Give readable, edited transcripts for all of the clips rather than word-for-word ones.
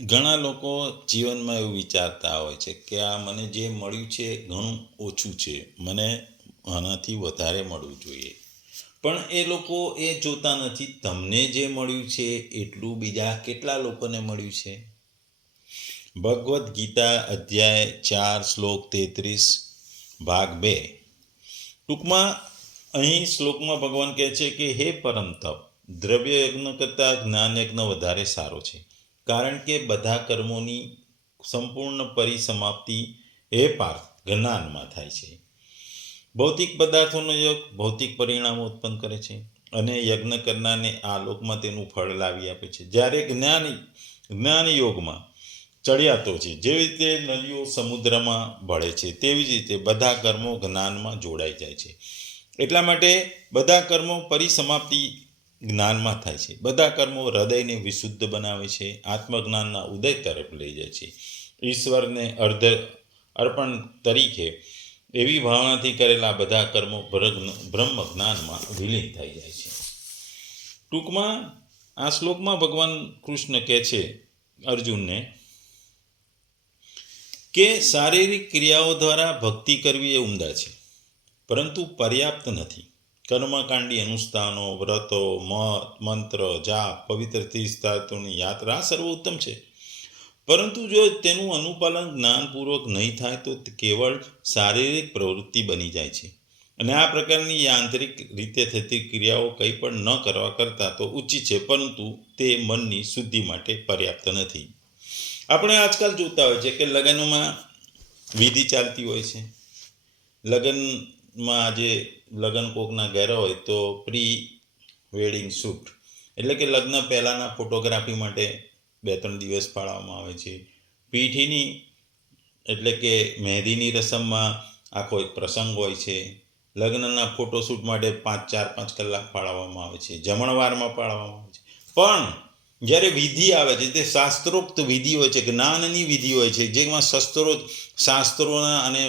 ઘણા લોકો જીવનમાં એવું વિચારતા હોય છે કે આ મને જે મળ્યું છે એ ઘણું ઓછું છે, મને આનાથી વધારે મળવું જોઈએ. પણ એ લોકો એ જોતા નથી તમને જે મળ્યું છે એટલું બીજા કેટલા લોકોને મળ્યું છે. ભગવદ્ ગીતા અધ્યાય 4 શ્લોક 33 ભાગ 2. ટૂંકમાં અહીં શ્લોકમાં ભગવાન કહે છે કે હે પરમ તપ, દ્રવ્ય યજ્ઞ કરતાં જ્ઞાન યજ્ઞ વધારે સારો છે, કારણ કે બધા કર્મોની સંપૂર્ણ પરિસમાપ્તિ એ પાર્થ જ્ઞાનમાં થાય છે. ભૌતિક પદાર્થોનો યોગ ભૌતિક પરિણામો ઉત્પન્ન કરે છે અને યજ્ઞ કરનારને આ લોકમાં તેનું ફળ લાવી આપે છે. જ્યારે જ્ઞાન યોગમાં ચડિયાતો છે, જેવી રીતે નદીઓ સમુદ્રમાં ભળે છે તેવી જ રીતે બધા કર્મો જ્ઞાનમાં જોડાઈ જાય છે. એટલા માટે બધા કર્મો પરિસમાપ્તિ જ્ઞાનમાં થાય છે. બધા કર્મો હૃદયને વિશુદ્ધ બનાવે છે, આત્મજ્ઞાનના ઉદય તરફ લઈ જાય છે. ઈશ્વરને અર્પણ તરીકે એવી ભાવનાથી કરેલા બધા કર્મો બ્રહ્મ જ્ઞાનમાં વિલીન થઈ જાય છે. ટૂંકમાં આ શ્લોકમાં ભગવાન કૃષ્ણ કહે છે અર્જુનને કે શારીરિક ક્રિયાઓ દ્વારા ભક્તિ કરવી એ ઉમદા છે, પરંતુ પર્યાપ્ત નથી. કર્મકાંડી અનુષ્ઠાનો, વ્રતો, મંત્ર, જાપ, પવિત્ર તીર્થસ્થળોની યાત્રા સર્વોત્તમ છે, પરંતુ જો તેનું અનુપાલન જ્ઞાનપૂર્વક નહીં થાય તો કેવળ શારીરિક પ્રવૃત્તિ બની જાય છે. અને આ પ્રકારની યાંત્રિક રીતે થતી ક્રિયાઓ કંઈ પણ ન કરવા કરતાં તો ઉચિત છે, પરંતુ તે મનની શુદ્ધિ માટે પર્યાપ્ત નથી. આપણે આજકાલ જોતા હોય છે કે લગ્નમાં વિધિ ચાલતી હોય છે. લગ્નમાં આજે લગ્ન કોકના ઘરે હોય તો પ્રી વેડિંગ શૂટ એટલે કે લગ્ન પહેલાંના ફોટોગ્રાફી માટે 2-3 દિવસ પાળવામાં આવે છે. પીઠીની એટલે કે મહેંદીની રસમમાં આખો એક પ્રસંગ હોય છે. લગ્નના ફોટોશૂટ માટે 5 કલાક પાળવામાં આવે છે, જમણવારમાં પાળવામાં આવે છે. પણ જ્યારે વિધિ આવે છે તે શાસ્ત્રોક્ત વિધિ હોય છે, જ્ઞાનની વિધિ હોય છે, જેમાં શાસ્ત્રોના અને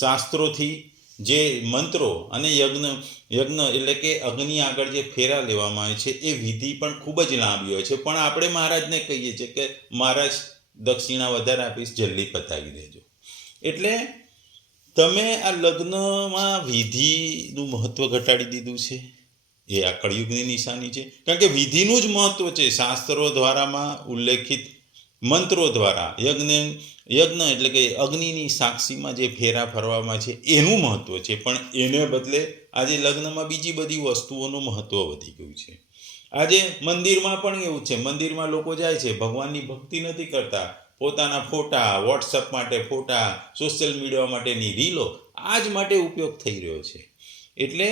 શાસ્ત્રોથી જે મંત્રો અને યજ્ઞ એટલે કે અગ્નિ આગળ જે ફેરા લેવામાં આવે છે એ વિધિ પણ ખૂબ જ લાંબી હોય છે. પણ આપણે મહારાજને કહીએ છીએ કે મહારાજ દક્ષિણા વધારે આપીશ, જલ્દી પતાવી દેજો. એટલે તમે આ લગ્નમાં વિધિનું મહત્ત્વ ઘટાડી દીધું છે. એ આ કળિયુગની નિશાની છે, કારણ કે વિધિનું જ મહત્ત્વ છે. શાસ્ત્રો દ્વારામાં ઉલ્લેખિત મંત્રો દ્વારા યજ્ઞ એટલે કે અગ્નિની સાક્ષીમાં જે ફેરા ફરવામાં છે એનું મહત્ત્વ છે. પણ એને બદલે આજે લગ્નમાં બીજી બધી વસ્તુઓનું મહત્ત્વ વધી ગયું છે. આજે મંદિરમાં પણ એવું છે, મંદિરમાં લોકો જાય છે, ભગવાનની ભક્તિ નથી કરતા, પોતાના ફોટા, વોટ્સઅપ માટે ફોટા, સોશિયલ મીડિયા માટેની રીલો આ જ માટે ઉપયોગ થઈ રહ્યો છે. એટલે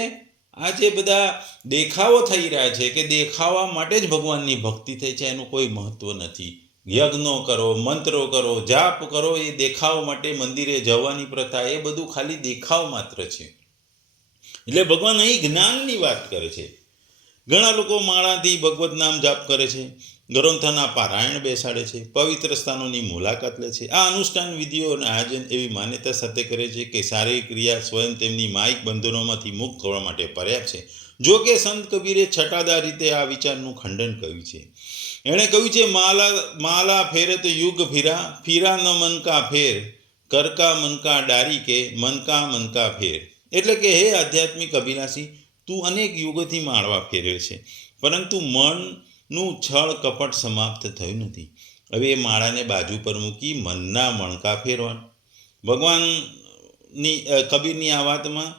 આ જે બધા દેખાવો થઈ રહ્યા છે કે દેખાવા માટે જ ભગવાનની ભક્તિ થઈ છે, એનું કોઈ મહત્ત્વ નથી. યજ્ઞો કરો, મંત્રો કરો, જાપ કરો, એ દેખાવ માટે મંદિરે જવાની પ્રથા એ બધું ખાલી દેખાવ માત્ર છે. એટલે ભગવાન અહીં જ્ઞાનની વાત કરે છે. ઘણા લોકો માળાથી ભગવત નામ જાપ કરે છે, ગ્રંથોના પારાયણ બેસાડે છે, પવિત્ર સ્થાનોની મુલાકાત લે છે. આ અનુષ્ઠાન વિધિઓ અને આયોજન એવી માન્યતા સાથે કરે છે કે શારીરિક ક્રિયા સ્વયં તેમની માયિક બંધનોમાંથી મુક્ત થવા માટે પર્યાપ્ત છે. જો કે સંત કબીરે છટાદાર રીતે આ વિચારનું ખંડન કર્યું છે. એણે કહ્યું છે, માલા ફેરત યુગ ફીરા, ફીરા ન મન કા ફેર, કરકા મન કા ડારી કે મન કા ફેર. એટલે કે હે આધ્યાત્મિક અભિલાષી, તું અનેક યુગોથી માળવા ફેરવે છે, પરંતુ મનનું છળ કપટ સમાપ્ત થયું નથી. હવે એ માળાને બાજુ પર મૂકી મનના મણકા ફેરવાનું. ભગવાનની કબીરની આ વાતમાં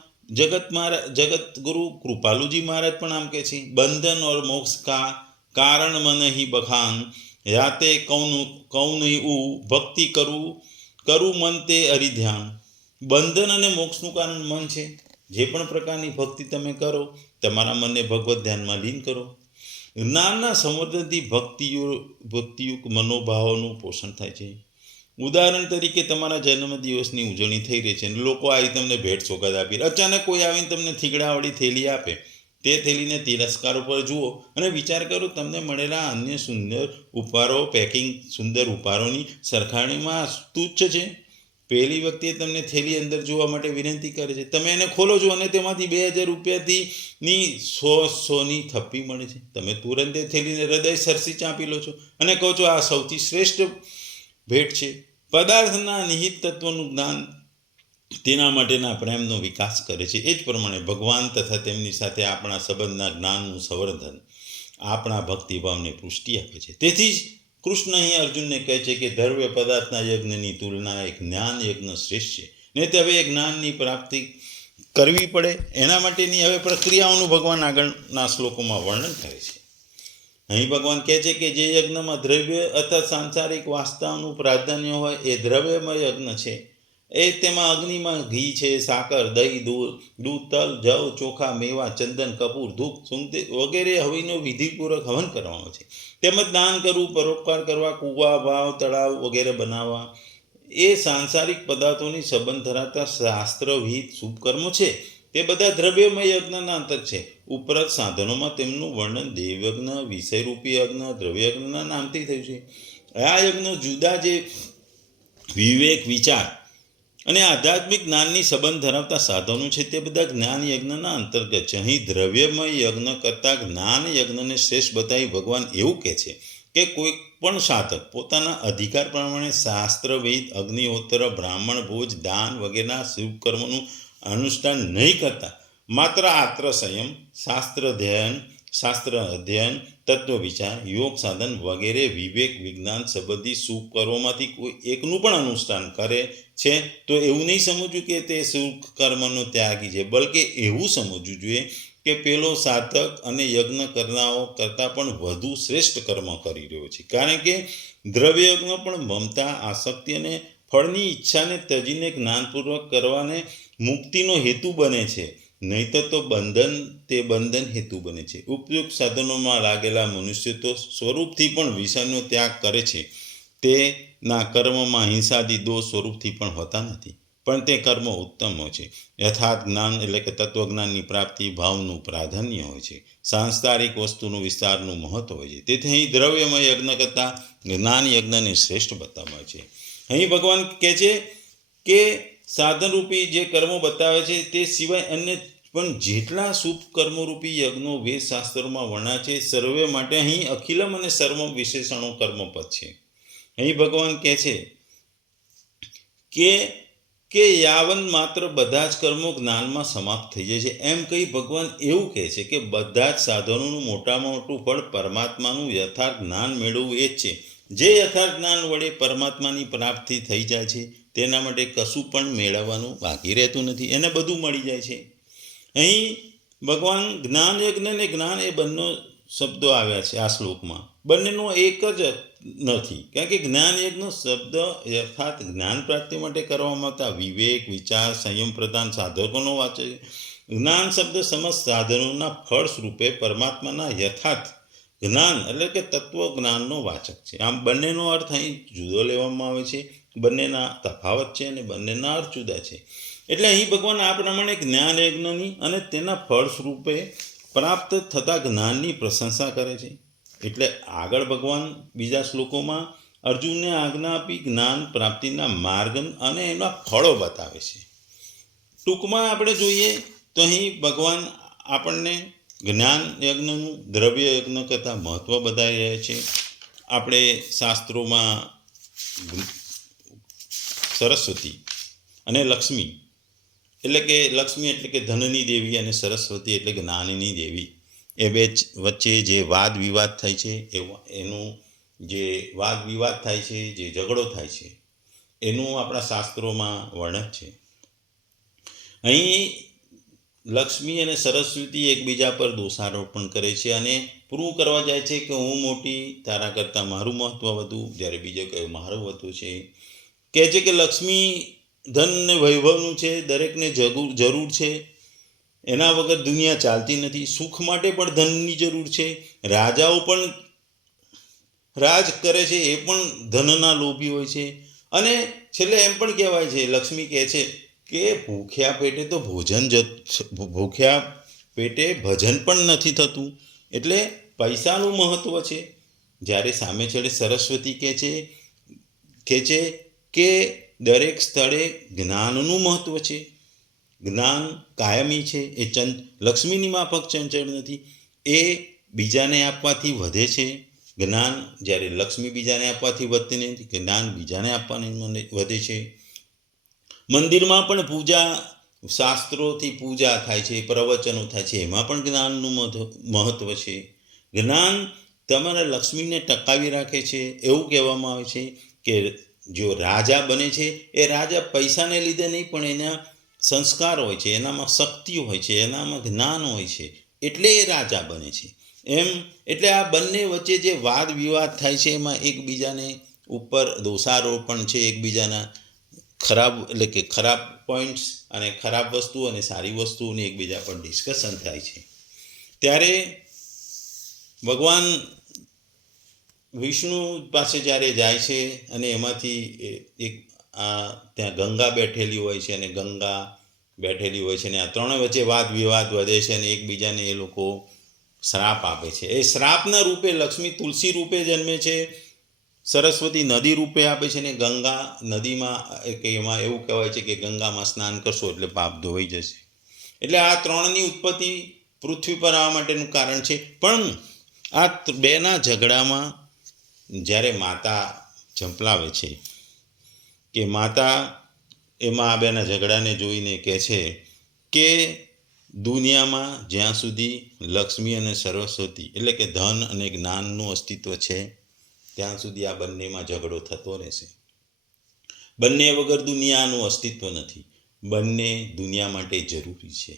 જગત ગુરુ કૃપાલુજી મહારાજ પણ આમ કહે છે, બંધન ઓર મોક્ષ કા કારણ મન હી બખાન, યાતે કૌન ઉ ભક્તિ કરું મન તે હરિધ્યાન. બંધન અને મોક્ષનું કારણ મન છે. જે પણ પ્રકારની ભક્તિ તમે કરો, તમારા મનને ભગવત ધ્યાનમાં લીન કરો. જ્ઞાનના સંવર્ધનથી ભક્તિયુક્ત મનોભાવોનું પોષણ થાય છે. ઉદાહરણ તરીકે તમારા જન્મદિવસની ઉજવણી થઈ રહી છે અને લોકો આવી તમને ભેટ સોગાદ આપી, અચાનક કોઈ આવીને તમને થીગડાવાળી થેલી આપે. તે થેલીને તિરસ્કાર ઉપર જુઓ અને વિચાર કરો, તમને મળેલા અન્ય સુંદર ઉપહારો પેકિંગ સુંદર ઉપહારોની સરખામણીમાં તુચ્છ છે. પહેલી વખતે તમને થેલી અંદર જોવા માટે વિનંતી કરે છે, તમે એને ખોલો છો અને તેમાંથી 2000 રૂપિયાથી ની 100ની થપ્પી મળે છે. તમે તુરંત એ થેલીને હૃદય સરસી ચાંપી લો છો અને કહો છો આ સૌથી શ્રેષ્ઠ ભેટ છે. પદાર્થના નિહિત તત્વનું જ્ઞાન તેના માટેના પ્રેમનો વિકાસ કરે છે. એ જ પ્રમાણે ભગવાન તથા તેમની સાથે આપણા સંબંધના જ્ઞાનનું સંવર્ધન આપણા ભક્તિભાવને પુષ્ટિ આપે છે. તેથી જ કૃષ્ણ અહીં અર્જુનને કહે છે કે દ્રવ્ય પદાર્થના યજ્ઞની તુલનાએ જ્ઞાન યજ્ઞ શ્રેષ્ઠ છે. નહીં તો હવે એ જ્ઞાનની પ્રાપ્તિ કરવી પડે એના માટેની હવે પ્રક્રિયાઓનું ભગવાન આગળના શ્લોકોમાં વર્ણન કરે છે. અહીં ભગવાન કહે છે કે જે યજ્ઞમાં દ્રવ્ય અથવા સાંસારિક વાસ્તવનું પ્રાધાન્ય હોય એ દ્રવ્યમય યજ્ઞ છે. એ તેમાં અગ્નિમાં ઘી છે, સાકર, દહીં, દૂધ, તલ, જવ, ચોખા, મેવા, ચંદન, કપૂર, ધૂપ, સુગંધ વગેરે હવિનો વિધિપૂર્વક હવન કરવામાં છે. તેમજ દાન કરવું, પરોપકાર કરવા, કૂવા, વાવ, તળાવ વગેરે બનાવવા એ સાંસારિક પદાર્થોની સંબંધ ધરાવતા શાસ્ત્રવિહિત શુભ કર્મો છે. તે બધા દ્રવ્યમય યજ્ઞના અંતર છે. ઉપરાંત સાધનોમાં તેમનું વર્ણન દેવયજ્ઞ, વિષયરૂપી યજ્ઞ, દ્રવ્યયજ્ઞના નામથી થયું છે. આ યજ્ઞ જુદા જે વિવેક, વિચાર અને આધ્યાત્મિક જ્ઞાનની સંબંધ ધરાવતા સાધનો છે તે બધા જ્ઞાન યજ્ઞના અંતર્ગત છે. અહીં દ્રવ્યમય યજ્ઞ કરતાં જ્ઞાન યજ્ઞને શ્રેષ્ઠ બતાવી ભગવાન એવું કહે છે કે કોઈ પણ સાધક પોતાના અધિકાર પ્રમાણે શાસ્ત્રવેદ, અગ્નિહોત્ર, બ્રાહ્મણ ભોજ, દાન વગેરેના શુભ કર્મોનું અનુષ્ઠાન નહીં કરતા માત્ર આત્ર સંયમ, શાસ્ત્ર અધ્યયન, તત્વ વિચાર, યોગ સાધન વગેરે વિવેક વિજ્ઞાન સંબંધી શુભ કર્મોમાંથી કોઈ એકનું પણ અનુષ્ઠાન કરે છે તો એવું નહીં સમજવું કે તે શુભ કર્મનો ત્યાગી છે, બલકે એવું સમજવું જોઈએ કે પેલો સાધક અને યજ્ઞ કરનારો કરતાં પણ વધુ શ્રેષ્ઠ કર્મ કરી રહ્યો છે. કારણ કે દ્રવ્ય યજ્ઞ પણ મમતા, આસક્તિ અને ફળની ઈચ્છાને ત્યજીને જ્ઞાનપૂર્વક કરવાને મુક્તિનો હેતુ બને છે. નહીંતર તો બંધન હેતુ બને છે. ઉપયુક્ત સાધનોમાં લાગેલા મનુષ્ય તો સ્વરૂપથી પણ વિષયનો ત્યાગ કરે છે. તેના કર્મમાં હિંસાદી દોષ સ્વરૂપથી પણ હોતા નથી, પણ તે કર્મ ઉત્તમ હોય છે. યથાર્થ જ્ઞાન એટલે કે તત્વજ્ઞાનની પ્રાપ્તિ ભાવનું પ્રાધાન્ય હોય છે. સાંસારિક વસ્તુનું વિસ્તારનું મહત્વ હોય છે. તેથી અહીં દ્રવ્યમય યજ્ઞ કરતાં જ્ઞાન યજ્ઞને શ્રેષ્ઠ બતાવવામાં છે. અહીં ભગવાન કહે છે કે સાધનરૂપી જે કર્મો બતાવે છે તે સિવાય અન્ય પણ જેટલા શુભ કર્મરૂપી યજ્ઞો વેદશાસ્ત્રોમાં વર્ણ્યા છે સર્વે માટે અહીં અખિલમ અને સર્વમ વિશેષણો કર્મપદ છે. અહીં ભગવાન કહે છે કે યાવન માત્ર બધા જ કર્મો જ્ઞાનમાં સમાપ્ત થઈ જાય છે. એમ કહી ભગવાન એવું કહે છે કે બધા જ સાધનોનું મોટામાં મોટું ફળ પરમાત્માનું યથાર્થ જ્ઞાન મેળવવું એ જ છે. જે યથાર્થ જ્ઞાન વડે પરમાત્માની પ્રાપ્તિ થઈ જાય છે તેના માટે કશું પણ મેળવવાનું બાકી રહેતું નથી, એને બધું મળી જાય છે. અહીં ભગવાન જ્ઞાન યજ્ઞ અને જ્ઞાન એ બંને શબ્દો આવ્યા છે આ શ્લોકમાં. બંનેનો એક જ નથી, કારણ કે જ્ઞાન યજ્ઞ શબ્દ યથાર્થ જ્ઞાન પ્રાપ્તિ માટે કરવામાં આવતા વિવેક, વિચાર, સંયમ પ્રધાન સાધકોનો વાચક છે. જ્ઞાન શબ્દ સમસ્ત સાધનોના ફળ સ્વરૂપે પરમાત્માના યથાર્થ જ્ઞાન એટલે કે તત્વ જ્ઞાનનો વાચક છે. આમ બંનેનો અર્થ અહીં જુદો લેવામાં આવે છે. બંનેના તફાવત છે અને બંનેના અર્થ જુદા છે. એટલે અહીં ભગવાન આ પ્રમાણે જ્ઞાન યજ્ઞની અને તેના ફળ સ્વરૂપે પ્રાપ્ત થતા જ્ઞાનની પ્રશંસા કરે છે. એટલે આગળ ભગવાન બીજા શ્લોકોમાં અર્જુનને આજ્ઞા આપી જ્ઞાન પ્રાપ્તિના માર્ગ અને એના ફળો બતાવે છે. ટૂંકમાં આપણે જોઈએ તો અહીં ભગવાન આપણને જ્ઞાન યજ્ઞનું દ્રવ્ય યજ્ઞ કરતાં મહત્ત્વ બતાવી રહ્યા છે. આપણે શાસ્ત્રોમાં સરસ્વતી અને લક્ષ્મી એટલે કે ધનની દેવી અને સરસ્વતી એટલે કે જ્ઞાનની દેવી એ બે વચ્ચે જે વાદ વિવાદ થાય છે એનું જે વાદ વિવાદ થાય છે, જે ઝઘડો થાય છે એનું આપણા શાસ્ત્રોમાં વર્ણન છે. અહીં લક્ષ્મી અને સરસ્વતી એકબીજા પર દોષારોપણ કરે છે અને પ્રૂવ કરવા જાય છે કે હું મોટી, તારા કરતાં મારું મહત્ત્વ વધુ, જ્યારે બીજો કહે મારું વધુ છે. કહે છે કે લક્ષ્મી ધન ને વૈભવનું છે, દરેકને જરૂર છે, એના વગર દુનિયા ચાલતી નથી. સુખ માટે પણ ધનની જરૂર છે. રાજાઓ પણ રાજ કરે છે એ પણ ધનના લોભી હોય છે. અને છેલ્લે એમ પણ કહેવાય છે, લક્ષ્મી કહે છે કે ભૂખ્યા પેટે ભજન પણ નથી થતું. એટલે પૈસાનું મહત્ત્વ છે. જ્યારે સામે છેડે સરસ્વતી કહે છે કે દરેક સ્થળે જ્ઞાનનું મહત્ત્વ છે. જ્ઞાન કાયમી છે. એ લક્ષ્મીની માફક ચંચળ નથી. એ બીજાને આપવાથી વધે છે. જ્ઞાન જ્યારે લક્ષ્મી બીજાને આપવાથી વધતી નથી, જ્ઞાન બીજાને આપવાને વધે છે. મંદિરમાં પણ પૂજા, શાસ્ત્રોથી પૂજા થાય છે, પ્રવચનો થાય છે, એમાં પણ જ્ઞાનનું મહત્ત્વ છે. જ્ઞાન તમારા લક્ષ્મીને ટકાવી રાખે છે. એવું કહેવામાં આવે છે કે જો રાજા બને છે એ રાજા પૈસાને લીધે નહીં, પણ એના સંસ્કાર હોય છે, એનામાં શક્તિ હોય છે, એનામાં જ્ઞાન હોય છે, એટલે એ રાજા બને છે. એટલે આ બંને વચ્ચે જે વાદ વિવાદ થાય છે એમાં એકબીજાને ઉપર દોષારોપણ છે, એકબીજાના ખરાબ પોઈન્ટ્સ અને ખરાબ વસ્તુ અને સારી વસ્તુઓની એકબીજા પર ડિસ્કશન થાય છે. ત્યારે ભગવાન વિષ્ણુ પાસે જ્યારે જાય છે અને એમાંથી એક ત્યાં ગંગા બેઠેલી હોય છે, અને ગંગા બેઠેલી હોય છે, અને આ ત્રણે વચ્ચે વાદ વિવાદ વધે છે, અને એકબીજાને એ લોકો શ્રાપ આપે છે. એ શ્રાપના રૂપે લક્ષ્મી તુલસી રૂપે જન્મે છે, સરસ્વતી નદી રૂપે આપે છે, ને ગંગા નદીમાં એમાં એવું કહેવાય છે કે ગંગામાં સ્નાન કરશો એટલે પાપ ધોવાઈ જશે. એટલે આ ત્રણની ઉત્પત્તિ પૃથ્વી પર આવવા માટેનું કારણ છે. પણ આ બેના ઝઘડામાં જ્યારે માતા ઝંપલાવે છે કે માતા એમાં આ બેના ઝઘડાને જોઈને કહે છે કે દુનિયામાં જ્યાં સુધી લક્ષ્મી અને સરસ્વતી એટલે કે ધન અને જ્ઞાનનું અસ્તિત્વ છે ત્યાં સુધી આ બંનેમાં ઝઘડો થતો રહેશે. બંને વગર દુનિયાનું અસ્તિત્વ નથી. બંને દુનિયા માટે જરૂરી છે,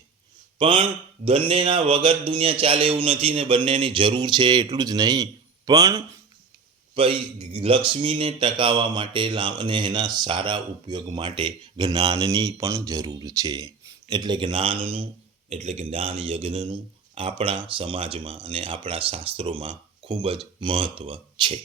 પણ બંનેના વગર દુનિયા ચાલે એવું નથી, ને બંનેની જરૂર છે. એટલું જ નહીં, પણ લક્ષ્મીને ટકાવવા માટે અને એના સારા ઉપયોગ માટે જ્ઞાનની પણ જરૂર છે. એટલે જ્ઞાન યજ્ઞનું આપણા સમાજમાં અને આપણા શાસ્ત્રોમાં ખૂબ જ મહત્ત્વ છે.